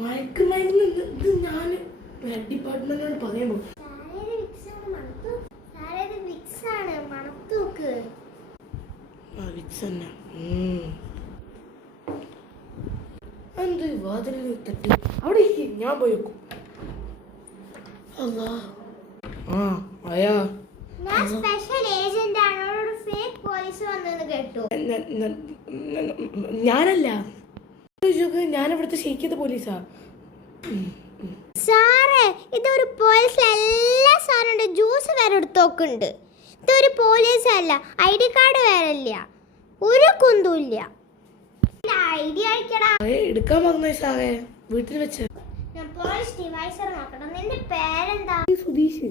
മയക്കുമരുന്ന് ഇത് ഞാൻ ഡിപ്പാർട്ട്മെന്റിനോട് പറയാൻ പോകും. എന്ത് വാതിലിൽ തട്ടി അവിടെ ഞാൻ പോയി വെക്കും. ഞാനല്ല, ഞാനിവിടുത്തെ ശരിക്കത്തെ പോലീസാ സാറേ. ഇതൊരു പോലീസ് എല്ലാ സാറുണ്ട്, ജ്യൂസ് വരെ എടുത്തോക്കുണ്ട്. ഇതൊരു പോലീസ് അല്ല, ID കാർഡ് വേറെ ഇല്ല, ഒരു കുന്തുമില്ല. ID എടുക്കാൻ വന്നേ സാറേ, വീട്ടിൽ വെച്ച്. ഞാൻ പോലീസ് ഡിവൈസർ നോക്കണം. നിന്റെ പേരെന്താ? സുധീഷ്.